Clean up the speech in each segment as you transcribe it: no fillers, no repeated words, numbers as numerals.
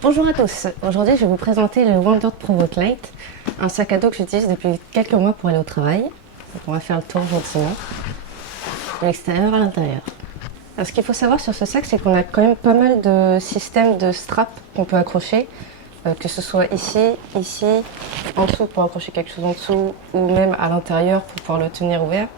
Bonjour à tous, aujourd'hui je vais vous présenter le Wandered Provoke Light, un sac à dos que j'utilise depuis quelques mois pour aller au travail. Donc on va faire le tour gentiment, de l'extérieur à l'intérieur. Alors ce qu'il faut savoir sur ce sac, c'est qu'on a quand même pas mal de systèmes de straps qu'on peut accrocher, que ce soit ici, ici, en dessous pour accrocher quelque chose en dessous, ou même à l'intérieur pour pouvoir le tenir ouvert.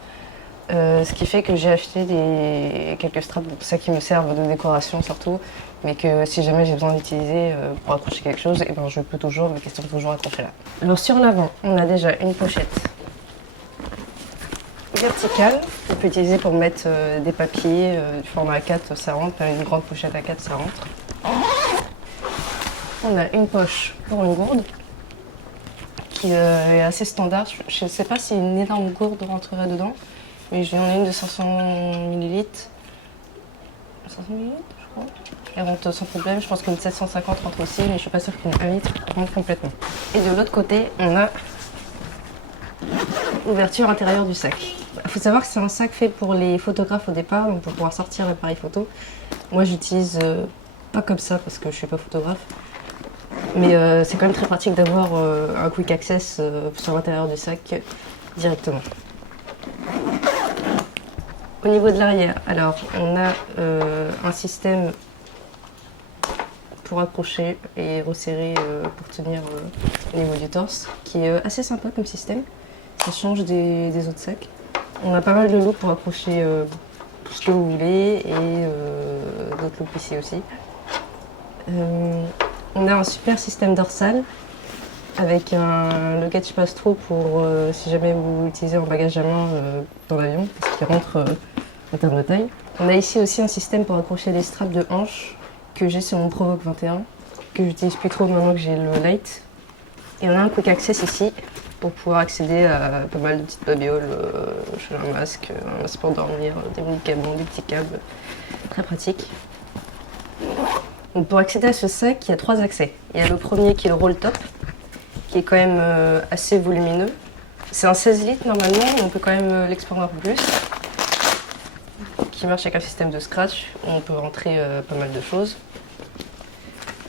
Ce qui fait que j'ai acheté quelques straps, ça qui me servent de décoration surtout, mais que si jamais j'ai besoin d'utiliser pour accrocher quelque chose, et ben je peux toujours, ma question toujours accrocher là. Alors sur l'avant, on a déjà une pochette verticale qu'on peut utiliser pour mettre des papiers du format A4, ça rentre, une grande pochette A4, ça rentre. On a une poche pour une gourde qui est assez standard. Je ne sais pas si une énorme gourde rentrerait dedans, mais j'en ai une de 500 ml. 500 ml, je crois. Elle rentre sans problème. Je pense qu'une 750 rentre aussi, mais je suis pas sûre qu'une 1 litre rentre complètement. Et de l'autre côté, on a l'ouverture intérieure du sac. Il faut savoir que c'est un sac fait pour les photographes au départ, donc pour pouvoir sortir l'appareil photo. Moi, j'utilise pas comme ça parce que je suis pas photographe. Mais c'est quand même très pratique d'avoir un quick access sur l'intérieur du sac directement. Au niveau de l'arrière, alors on a un système pour accrocher et resserrer pour tenir au niveau du torse, qui est assez sympa comme système. Ça change des autres sacs. On a pas mal de loops pour accrocher tout ce que vous voulez et d'autres loops ici aussi. On a un super système dorsal avec un luggage pass-through pour si jamais vous l'utilisez en bagage à main dans l'avion, parce qu'il rentre en termes de taille. On a ici aussi un système pour accrocher les straps de hanche que j'ai sur mon Provoke 21, que j'utilise plus trop maintenant que j'ai le Light. Et on a un quick access ici pour pouvoir accéder à pas mal de petites babioles, un masque pour dormir, des médicaments, des petits câbles, très pratique. Donc pour accéder à ce sac, il y a 3 accès. Il y a le premier qui est le roll top, qui est quand même assez volumineux. C'est un 16 litres normalement, mais on peut quand même l'expandre un peu plus. Qui marche avec un système de scratch, où on peut rentrer pas mal de choses.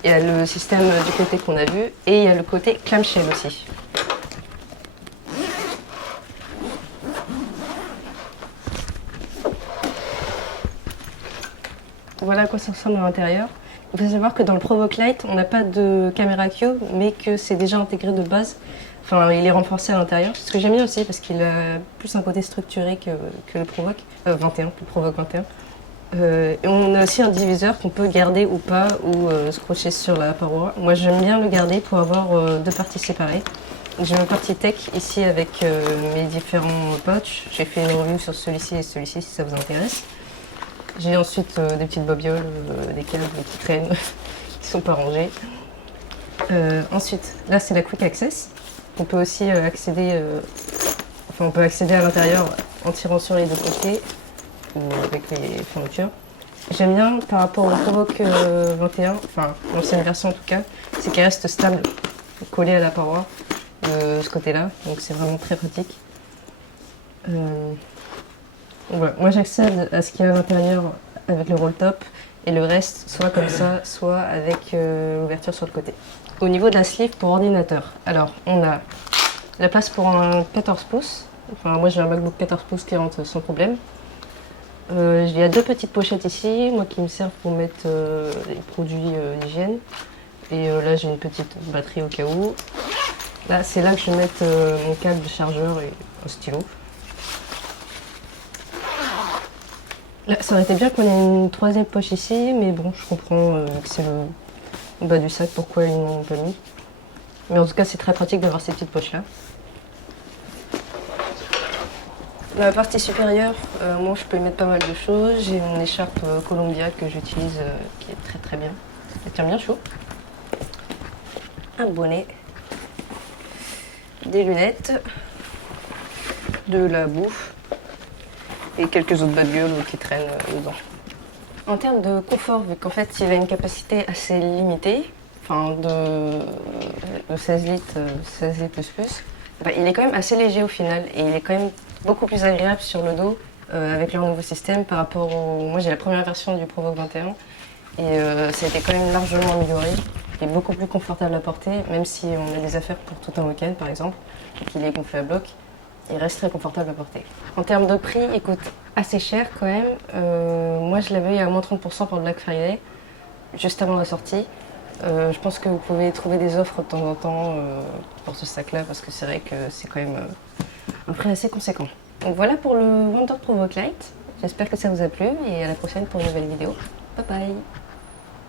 Il y a le système du côté qu'on a vu, et il y a le côté clamshell aussi. Voilà à quoi ça ressemble à l'intérieur. Il faut savoir que dans le Provoke Light, on n'a pas de caméra Q, mais que c'est déjà intégré de base. Enfin, il est renforcé à l'intérieur. Ce que j'aime bien aussi, parce qu'il a plus un côté structuré que le Provoke 21, le Provoke 21. Et on a aussi un diviseur qu'on peut garder ou pas, ou scotcher sur la paroi. Moi, j'aime bien le garder pour avoir 2 parties séparées. J'ai ma partie tech ici avec mes différents patchs. J'ai fait une review sur celui-ci et celui-ci si ça vous intéresse. J'ai ensuite des petites babioles, des câbles qui traînent, qui sont pas rangés. Ensuite, là c'est la Quick Access. On peut aussi accéder, on peut accéder à l'intérieur en tirant sur les 2 côtés ou avec les fournitures. J'aime bien par rapport au Provoke 21, enfin l'ancienne version en tout cas, c'est qu'elle reste stable, collée à la paroi de ce côté-là, donc c'est vraiment très pratique. Voilà. Moi j'accède à ce qu'il y a à l'intérieur avec le roll top et le reste soit comme ça, soit avec l'ouverture sur le côté. Au niveau de la sleeve pour ordinateur, alors on a la place pour un 14 pouces. Enfin moi j'ai un MacBook 14 pouces qui rentre sans problème. Il y a 2 petites pochettes ici, moi qui me servent pour mettre les produits d'hygiène. Et là j'ai une petite batterie au cas où. Là c'est là que je vais mettre mon câble de chargeur et un stylo. Là, ça aurait été bien qu'on ait une 3e poche ici, mais bon, je comprends que c'est le bas du sac, pourquoi ils n'en ont pas mis. Mais en tout cas, c'est très pratique d'avoir ces petites poches-là. Dans la partie supérieure, moi, je peux y mettre pas mal de choses. J'ai mon écharpe Columbia que j'utilise, qui est très très bien. Elle tient bien chaud. Un bonnet, des lunettes, de la bouffe et quelques autres babioles qui traînent dedans. En termes de confort, vu qu'en fait il a une capacité assez limitée, enfin de 16 litres, 16 litres plus, bah, il est quand même assez léger au final et il est quand même beaucoup plus agréable sur le dos avec leur nouveau système par rapport au... Moi j'ai la première version du Provoke 21 et ça a été quand même largement amélioré. il est beaucoup plus confortable à porter, même si on a des affaires pour tout un week-end par exemple, et qu'il est gonflé à bloc, il reste très confortable à porter. En termes de prix, il coûte assez cher quand même. Moi je l'avais eu à moins 30% pour le Black Friday, juste avant la sortie. Je pense que vous pouvez trouver des offres de temps en temps pour ce sac-là, parce que c'est vrai que c'est quand même un prix assez conséquent. Donc voilà pour le Wonder Provoke Light. J'espère que ça vous a plu et à la prochaine pour une nouvelle vidéo. Bye bye!